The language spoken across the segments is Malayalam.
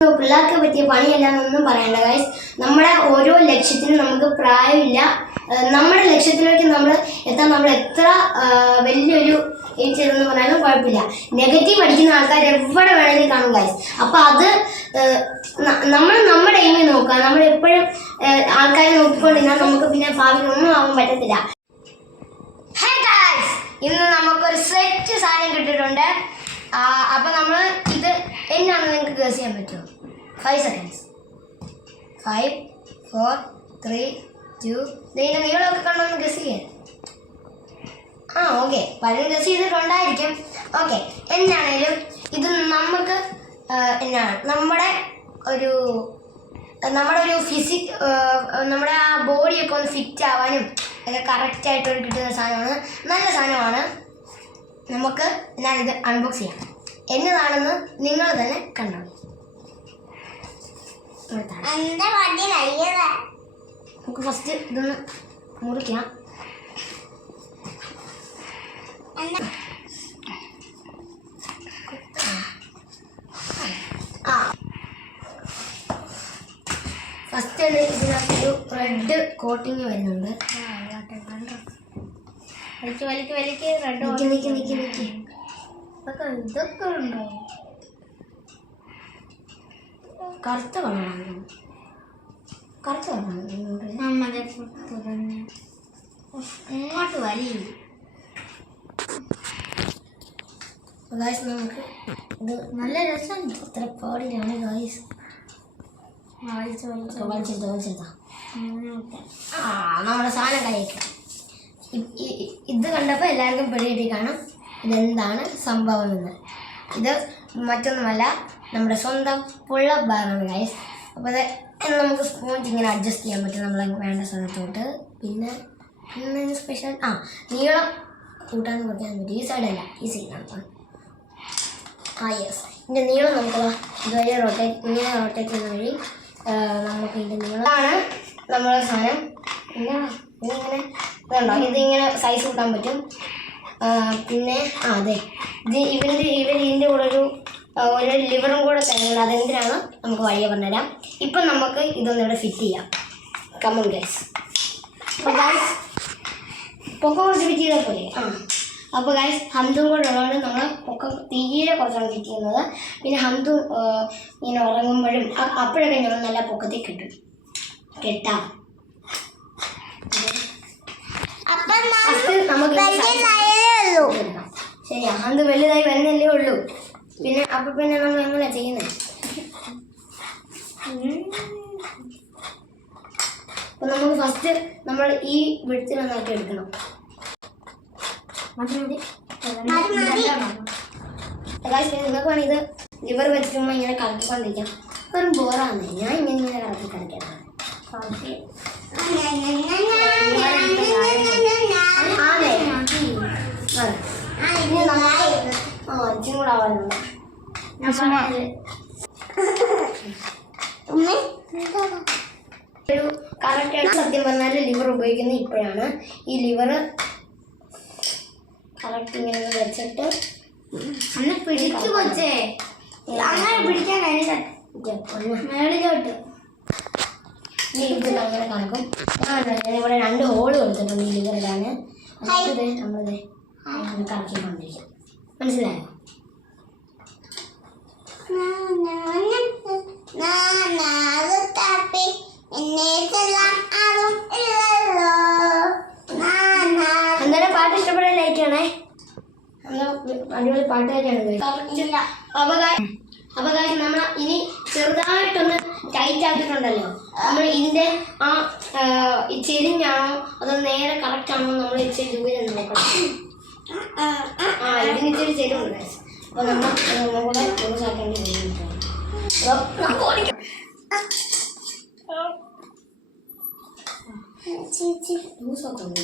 പിള്ളേർക്ക് പറ്റിയ പണിയല്ല എന്നൊന്നും പറയണ്ട ഗൈസ്. നമ്മുടെ ഓരോ ലക്ഷ്യത്തിനും നമുക്ക് പ്രായമില്ല. നമ്മുടെ ലക്ഷ്യത്തിലേക്ക് നമ്മൾ എത്താൻ നമ്മൾ എത്ര വലിയൊരു ഏജ് ചെയ്തെന്ന് പറഞ്ഞാലും കുഴപ്പമില്ല. നെഗറ്റീവ് അടിക്കുന്ന ആൾക്കാർ എവിടെ വേണമെങ്കിലും കാണും ഗൈസ്. അപ്പം അത് നമ്മൾ നമ്മുടെ എയിമിൽ നോക്കുക. നമ്മളെപ്പോഴും ആൾക്കാരെ നോക്കിക്കൊണ്ടിരുന്നാൽ നമുക്ക് പിന്നെ ഭാവിയിൽ ഒന്നും ആവാൻ പറ്റത്തില്ല. ഹേ ഗൈസ്, ഇന്ന് നമുക്കൊരു സെറ്റ് സാധനം കിട്ടിയിട്ടുണ്ട്. അപ്പം നമ്മൾ ഇത് എന്നാണെന്ന് നിങ്ങൾക്ക് ഗസ് ചെയ്യാൻ പറ്റുമോ? 5 seconds. 5, 4, 3, 2. ഇതിൻ്റെ നീളമൊക്കെ കണ്ടൊന്ന് ഗസ് ചെയ്യാൻ. ഓക്കെ, പലരും ഗസ് ചെയ്തിട്ടുണ്ടായിരിക്കും. ഓക്കെ, എന്നാണേലും ഇത് നമുക്ക് എന്നാണ് നമ്മുടെ ഒരു നമ്മുടെ ആ ബോഡിയൊക്കെ ഒന്ന് ഫിറ്റ് ആവാനും ഒക്കെ കറക്റ്റായിട്ട് കിട്ടുന്ന സാധനമാണ്. നല്ല സാധനമാണ്. നമുക്ക് ഞാനിത് അൺബോക്സ് ചെയ്യാം. എന്നതാണെന്ന് നിങ്ങൾ തന്നെ കണ്ടോ. നമുക്ക് ഫസ്റ്റ് ഇതൊന്ന് മുറിക്കാം. ഫസ്റ്റ് ഇതിനകത്തൊരു റെഡ് കോട്ടിങ് വരുന്നുണ്ട്. ഇതൊക്കെ ഉണ്ടോ? കറുത്ത കളറാണ്. ഇങ്ങോട്ട് വലിയ ഗായ്സ്. നമുക്ക് ഇത് നല്ല രസമുണ്ട്. ഇത്ര പാടിലാണ് ഗായ്സ്. വലിച്ചെടുത്താ നമ്മുടെ സാധനം കഴിക്കാം. ഇത് കണ്ടപ്പോൾ എല്ലാവർക്കും പിടികിട്ടി കാണും ഇതെന്താണ് സംഭവം എന്ന്. ഇത് മറ്റൊന്നുമല്ല, നമ്മുടെ സ്വന്തം പുള്ളപ്പ് ബാറാണ് ഗൈസ്. അപ്പോൾ അത് നമുക്ക് സ്പോഞ്ച് ഇങ്ങനെ അഡ്ജസ്റ്റ് ചെയ്യാൻ പറ്റും നമ്മൾ വേണ്ട സ്ഥലത്തോട്ട്. പിന്നെ സ്പെഷ്യൽ നീളം കൂട്ടാൻ കുറയ്ക്കാൻ പറ്റും. ഈ സൈഡല്ല, ഈ സൈഡാണ്. യെസ്, ഇതിൻ്റെ നീളം നമുക്ക് ഇതുവരെ ഇങ്ങനെ റൊട്ടേറ്റ് ചെയ്യുന്ന വഴി നമുക്ക് ഇതിൻ്റെ നീളമാണ് നമ്മുടെ സാധനം. പിന്നെ ഇതിങ്ങനെ ഇതുണ്ടോ, ഇതിങ്ങനെ സൈസ് കൂട്ടാൻ പറ്റും. പിന്നെ അതെ, ഇതിൻ്റെ കൂടെ ഒരു ലിവറും കൂടെ തരുന്നുണ്ട്. അതെന്തിനാണ് നമുക്ക് വഴിയെ പറഞ്ഞുതരാം. ഇപ്പം നമുക്ക് ഇതൊന്നും ഇവിടെ ഫിറ്റ് ചെയ്യാം. Come on guys. അപ്പോൾ ഗൈസ് പൊക്കം കുറച്ച് ഫിറ്റ് ചെയ്താൽ പോലെ. അപ്പോൾ ഗൈസ് ഹംദും കൂടെ ഉള്ളതുകൊണ്ട് നമ്മൾ പൊക്കം തീരെ കുറച്ചാണ് ഫിറ്റ് ചെയ്യുന്നത്. പിന്നെ ഹംദു ഇങ്ങനെ ഉറങ്ങുമ്പോഴും അപ്പോഴൊക്കെ ഞങ്ങൾ നല്ല പൊക്കത്തിൽ കെട്ടാം. ശരിയാ, അത് വലുതായി വരുന്നല്ലേ ഉള്ളൂ. പിന്നെ അപ്പം പിന്നെ നമ്മൾ എങ്ങനെയാണ് ചെയ്യുന്നത്? അപ്പം നമുക്ക് ഫസ്റ്റ് നമ്മൾ ഈ വെളുത്തിനൊന്നാക്കി എടുക്കണം. നിങ്ങൾക്ക് വേണം ഇത് ലിവർ വെച്ചിട്ടുമ്പോൾ ഇങ്ങനെ കറക്കിക്കൊണ്ടിരിക്കാം. വെറും ബോറാണ്. ഞാൻ ഇങ്ങനെ കറക്കി കളിക്കാം. ഇച്ചും കൂടെ ആവാനുണ്ട്. ഒരു കറക്റ്റായിട്ട് സത്യം പറഞ്ഞാൽ ലിവർ ഉപയോഗിക്കുന്നത് ഇപ്പോഴാണ്. ഈ ലിവർ കറക്റ്റ് ഇങ്ങനെ വെച്ചിട്ട് അന്ന് പിടിച്ചു കൊച്ചേ, അങ്ങനെ പിടിക്കാൻ മേളിലോട്ട് ഈ ഇതിൽ അങ്ങനെ കണക്കും. ഞാനിവിടെ 2 ഹോള് കൊടുത്തിട്ടുണ്ട് ഈ ലിവർ ഇടാൻ. നമ്മളിത് കറക്കിക്കൊണ്ടിരിക്കും. മനസ്സിലായോ? അന്നേരം പാട്ട് ഇഷ്ടപ്പെടാൻ ലൈക്ക് ചെയ്യണേ. അടിപൊളി പാട്ടുകാരിയാണ്. അപ്പോൾ നമ്മൾ ഇനി ചെറുതായിട്ടൊന്ന് ടൈറ്റ് ആക്കിയിട്ടുണ്ടല്ലോ. നമ്മൾ ഇതിൻ്റെ ചെരിഞ്ഞാണോ അതോ നേരെ കറക്റ്റ് ആണോ നമ്മൾ ഇച്ചിരി ദൂരം നോക്കണം. ഇതിന് ഇച്ചിരി ചെരിവുണ്ട്. അപ്പോൾ നമ്മൾ കൂടെ ലൂസാക്കേണ്ടി വരും. ലൂസൊക്കെ ഉണ്ട്.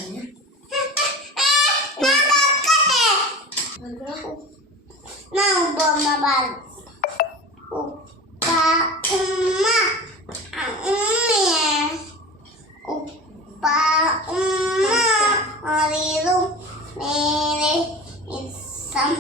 Some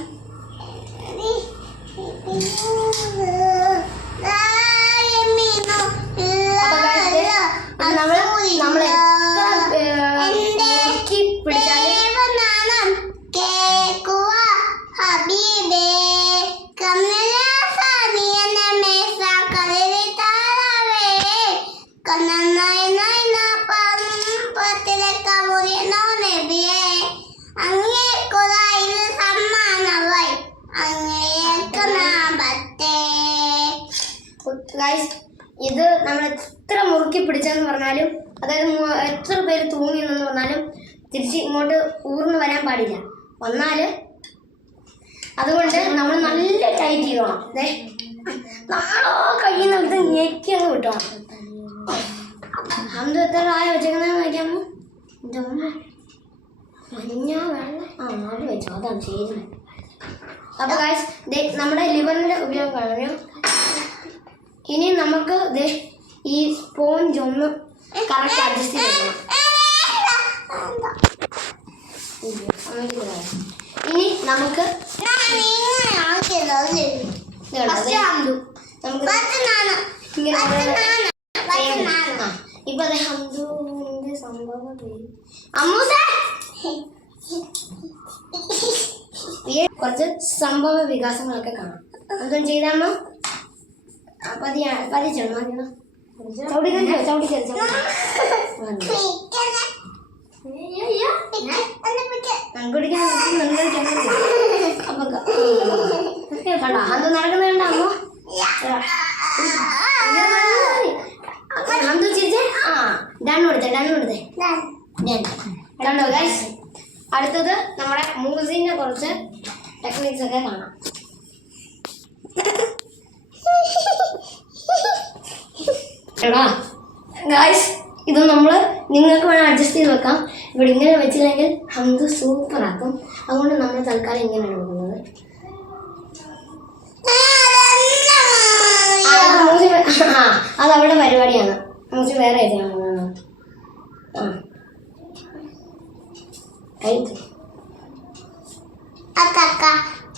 നമ്മൾ എത്ര മുറുക്കി പിടിച്ചെന്ന് പറഞ്ഞാലും, അതായത് എത്ര പേര് തൂങ്ങി എന്ന് പറഞ്ഞാലും തിരിച്ച് ഇങ്ങോട്ട് ഊർന്ന് വരാൻ പാടില്ല. വന്നാൽ അതുകൊണ്ട് നമ്മൾ നല്ല ടൈറ്റ് ചെയ്തോണം. അതെ, നമ്മളോ കഴിയുന്ന ഇത് ഞെക്കി അങ്ങ് വിട്ടോണം. അന്ത് എത്ര ആയ വെച്ചേക്കുന്നതെന്ന് നോക്കിയാമോ? മഞ്ഞ വെള്ളം അത് വെച്ചോ, അതാണ് ചെയ്യുന്നത്. അപ്പോൾ ഗൈസ് നമ്മുടെ ലിവറിൻ്റെ ഉപയോഗം കഴിഞ്ഞു. ഇനി നമുക്ക് ഈ സ്പോഞ്ച് ഒന്ന് കറക്റ്റ് അഡ്ജസ്റ്റ് ചെയ്യണം. ഇനി നമുക്ക് ഇപ്പൊ ഹംദുവിന്റെ സംഭവം കുറച്ച് സംഭവ വികാസങ്ങളൊക്കെ കാണാം. എന്തും ചെയ്താണോ പതിച്ചോ അത് നടക്കുന്നുണ്ടാമോ? ഹംദു ചിരിച്ചേ. ഡണ്ണു കൊടുത്തേ. കണ്ടോ ഗൈസ്? അടുത്തത് നമ്മുടെ മൂസിന്റെ കുറച്ച് ടെക്നിക്സ് ഒക്കെ കാണാം. ഗൈസ് ഇത് നമ്മൾ നിങ്ങൾക്ക് വേണം അഡ്ജസ്റ്റ് ചെയ്ത് വെക്കാം. ഇവിടെ ഇങ്ങനെ വെച്ചില്ലെങ്കിൽ ഹംദു സൂപ്പർ ആക്കും. അതുകൊണ്ട് നമ്മൾ തൽക്കാലം ഇങ്ങനെയാണ് വെക്കുന്നത്. അത് അവളുടെ പരിപാടിയാണ്. മൂസി വേറെ ഏതാണ്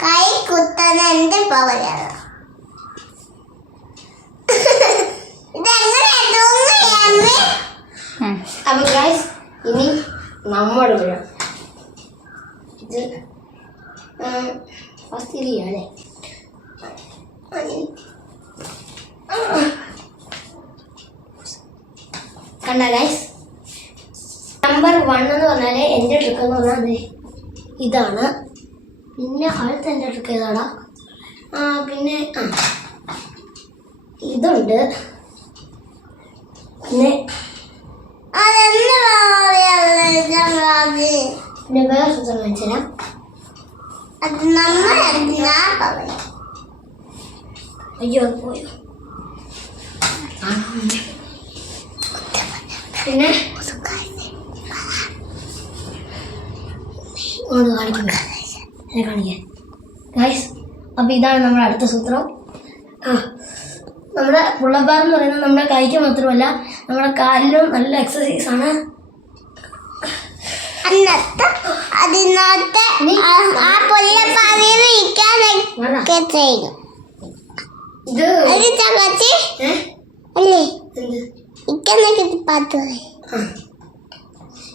കൈ കുത്തുന്ന എന്റെ പവരാണ്. അപ്പൊ ഗൈസ് ഇനി നമ്മുടെ പുഴ ഇത് ഫസ്റ്റ് അല്ലേ? കണ്ട ഗൈസ്, നമ്പർ 1 എന്ന് പറഞ്ഞാൽ എൻ്റെ ട്രിക്ക് എന്ന് പറഞ്ഞാൽ ഇതാണ്. പിന്നെ അടുത്ത എൻ്റെ ട്രിക്ക് ഏതാടാ? പിന്നെ ഇതുണ്ട്. പിന്നെ വേറെ സൂത്രം കാണിച്ചുതരാം. അയ്യോ അത് പോയോ? പിന്നെ ഒന്ന് കാണിക്കാൻ ഗൈസ്. അപ്പോൾ ഇതാണ് നമ്മുടെ അടുത്ത സൂത്രം. നമ്മുടെ പുള്ളബാർ എന്ന് പറയുന്നത് നമ്മുടെ കൈക്ക് മാത്രമല്ല നമ്മുടെ കാലിലും നല്ല എക്സസൈസ് ആണ്.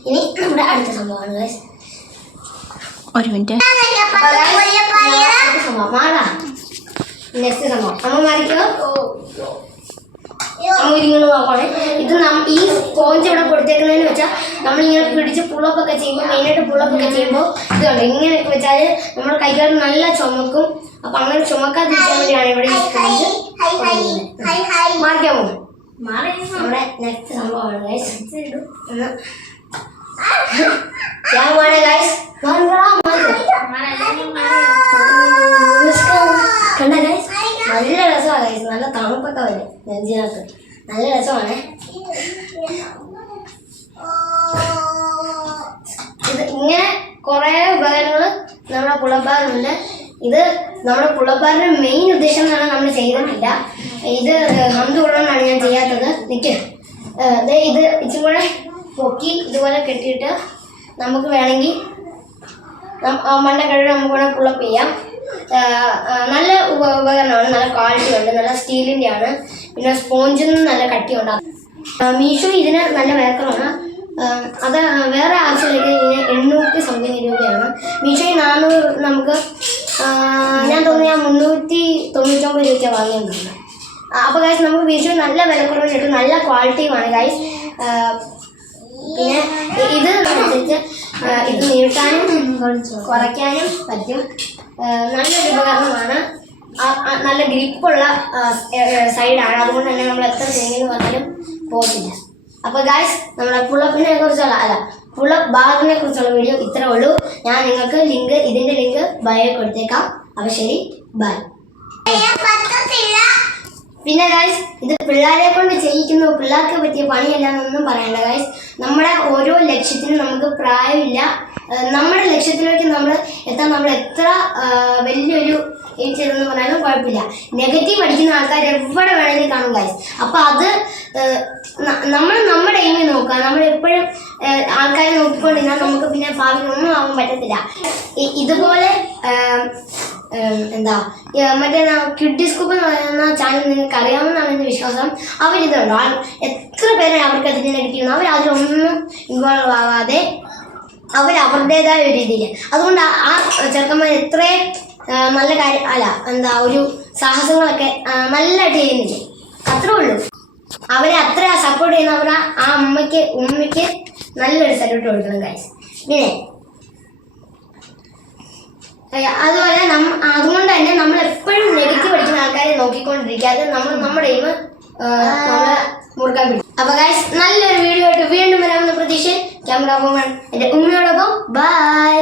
ഇനി നമ്മുടെ അടുത്ത സംഭവമാണ് ഗൈസ്. ഒരു മിനിറ്റ്. നെക്സ്റ്റ് സംഭവം നമ്മൾ മാറിക്കോ. ഇങ്ങനെ നോക്കണേ. ഇത് ഈ സ്പോഞ്ച് ഇവിടെ കൊടുത്തേക്കുന്നതെന്ന് വെച്ചാൽ നമ്മളിങ്ങനെ പിടിച്ച് പുള്ളപ്പൊക്കെ ചെയ്യുമ്പോൾ, മെയിനായിട്ട് പുള്ളപ്പൊക്കെ ചെയ്യുമ്പോൾ ഇത് കണ്ടോ ഇങ്ങനെയൊക്കെ വെച്ചാൽ നമ്മുടെ കൈകൾ നല്ല ചുമക്കും. അപ്പം അങ്ങനെ ചുമക്കാതിരിക്കാൻ വേണ്ടിയാണ് ഇവിടെ ഈ സ്പോഞ്ച്. മാറിക്കാമോ? നമ്മുടെ നെക്സ്റ്റ് സംഭവമാണ് ഗൈസ്. കണ്ട ഗൈസ്, നല്ല രസമാണ് ഗൈസ്. നല്ല തണുപ്പൊക്കെ വരും നെഞ്ചിനകത്ത്. നല്ല രസമാണ്. ഇത് ഇങ്ങനെ കുറേ ഉപകരണങ്ങൾ നമ്മുടെ പുള്ളബാറിനുണ്ട്. ഇത് നമ്മുടെ പുള്ളബാറിന്റെ മെയിൻ ഉദ്ദേശം എന്നാണ് നമ്മൾ ചെയ്തിട്ടില്ല. ഇത് ഹംദു ഉള്ളതുകൊണ്ടാണ് ഞാൻ ചെയ്യാത്തത്. നിൽക്കുക, ഇത് ഇച്ചിരി കൂടെ പൊക്കി ഇതുപോലെ കെട്ടിയിട്ട് നമുക്ക് വേണമെങ്കിൽ മണ്ട കഴിവ് നമുക്ക് വേണമെങ്കിൽ പുള്ളപ്പ് ചെയ്യാം. നല്ല ഉപകരണമാണ്. നല്ല ക്വാളിറ്റി ഉണ്ട്. നല്ല സ്റ്റീലിൻ്റെ ആണ്. പിന്നെ സ്പോഞ്ചിന് നല്ല കട്ടിയുണ്ട്. മീഷോ ഇതിന് നല്ല വിലക്കുറവാണ്. അത് വേറെ ആവശ്യമില്ലെങ്കിൽ ഇതിന് 800 സംതിങ് രൂപയാണ്. മീഷോയിൽ 400 നമുക്ക് ഞാൻ തോന്നിയാൽ 399 രൂപയ്ക്ക് വാങ്ങിയിട്ടുണ്ട്. അപ്പോൾ ഗൈസ് നമുക്ക് മീഷോയിൽ നല്ല വിലക്കുറവ് കിട്ടും. നല്ല ക്വാളിറ്റിയുമാണ് ഗൈസ്. പിന്നെ ഇത് അനുസരിച്ച് ഇത് നീട്ടാനും കുറയ്ക്കാനും പറ്റും. നല്ലൊരു ഉപകരണമാണ്. നല്ല ഗ്രിപ്പുള്ള സൈഡാണ്. അതുകൊണ്ട് തന്നെ നമ്മൾ എത്ര ചെയ്യുമെന്ന് പറഞ്ഞാലും പോകത്തില്ല. അപ്പോൾ ഗായ്സ് നമ്മുടെ പുള്ളപ്പിനെ കുറിച്ചുള്ള പുള്ളപ്പ് ബാറിനെ കുറിച്ചുള്ള വീഡിയോ ഇത്രേ ഉള്ളൂ. ഞാൻ നിങ്ങൾക്ക് ഇതിൻ്റെ ലിങ്ക് ബയോ കൊടുത്തേക്കാം. അപ്പോൾ ശരി, ബൈ. പിന്നെ ഗായ്സ്, ഇത് പിള്ളേരെ കൊണ്ട് ചെയ്യിക്കുന്നു, പിള്ളേർക്ക് പറ്റിയ പണിയല്ല എന്നൊന്നും പറയണ്ട ഗായ്സ്. നമ്മുടെ ഓരോ ലക്ഷ്യത്തിനും നമുക്ക് പ്രായമില്ല. നമ്മുടെ ലക്ഷ്യത്തിലേക്ക് നമ്മൾ എത്താൻ നമ്മൾ എത്ര വലിയൊരു ഏജ് എന്ന് പറഞ്ഞാലും കുഴപ്പമില്ല. നെഗറ്റീവ് അടിക്കുന്ന ആൾക്കാർ എവിടെ വേണമെങ്കിലും കാണും ഗായ്സ്. അപ്പോൾ അത് നമ്മൾ നമ്മുടെ എയിമിൽ നോക്കുക. നമ്മളെപ്പോഴും ആൾക്കാരെ നോക്കിക്കൊണ്ടിരുന്നാൽ നമുക്ക് പിന്നെ ഭാവിയിൽ ഒന്നും ആവാൻ പറ്റത്തില്ല. ഇതുപോലെ മറ്റേ കിഡ്ഡി സ്കൂപ്പ് എന്ന് പറയുന്ന ചാനൽ നിങ്ങൾക്ക് അറിയാമെന്നാണ് എൻ്റെ വിശ്വാസം. അവരിതുണ്ടോ എത്ര പേരെ അവർക്ക് അതിന് നെഗറ്റീവ്, അവരതിലൊന്നും ഇൻവോൾവ് ആവാതെ അവരുടേതായ ഒരു രീതിയിൽ. അതുകൊണ്ട് ആ ചെറുക്കന്മാർ എത്രയും നല്ല കാര്യം ഒരു സാഹസങ്ങളൊക്കെ നല്ലതായിട്ട് ചെയ്യുന്നില്ലേ, അത്രേ ഉള്ളൂ. അവരെ അത്ര സപ്പോർട്ട് ചെയ്യുന്നവർ ആ ഉമ്മയ്ക്ക് നല്ലൊരു സല്യൂട്ട് കൊടുക്കണം ഗൈസ്. പിന്നെ അതുപോലെ അതുകൊണ്ട് തന്നെ നമ്മൾ എപ്പോഴും നെഗറ്റീവ് അടിക്കുന്ന ആൾക്കാരെ നോക്കിക്കൊണ്ടിരിക്കാതെ നമ്മുടെ എയിം നമ്മളെ മുറുക്കാൻ പിടിക്കും. അപ്പോൾ ഗൈസ്, നല്ലൊരു വീഡിയോ ആയിട്ട് വീണ്ടും വരാമെന്ന പ്രതീക്ഷ ക്യാമറ വുമൺ എൻ്റെ ഉമ്മയോടൊപ്പം ബൈ.